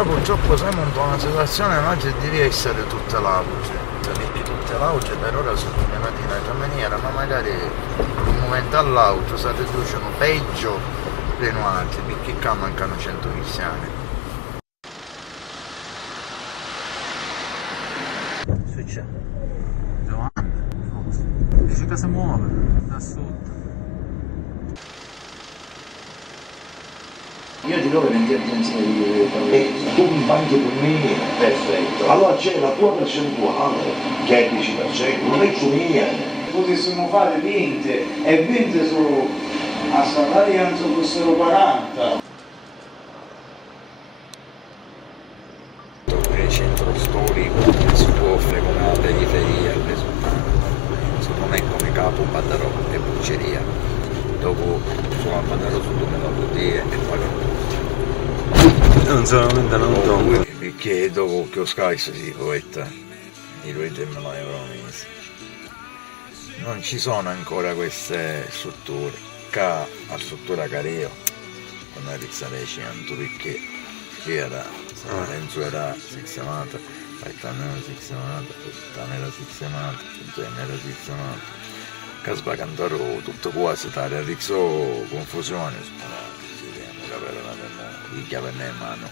Però purtroppo siamo in una situazione oggi di essere tutte l'auge, perché tutte l'auge per ora sono le mattine in maniera, ma magari un momento all'auto si riducono peggio le altri, perché qua mancano 100 cristiani. Succede? Giovanni, dice che si muove da sotto. Io di loro vendiamo benzina di partenza. Tu mi banchi con me. Perfetto. Allora c'è la tua percentuale, che è il 10%, non è su mia. Potessimo fare 20 e 20 sono a salari anzi fossero 40. Il centro storico si può offrire come la periferia, non è come Capo, Badarò e Bucceria. Dopo sono a Badarò su dove la Lutie e pagano tutti. Non solamente non tongo. Perché dopo che ho scarico si poeta, i 2,5 euro mese. Non ci sono ancora queste strutture. Qua a struttura Cario, non è rizzare 100 perché era, Lorenzo era sistemata, Gaetano era sistemata, Gaetano era sistemata, Genere era sistemata. Caspa Cantaro tutto quasi tale, rizzo confusione, si vediamo capire la chiave in mano.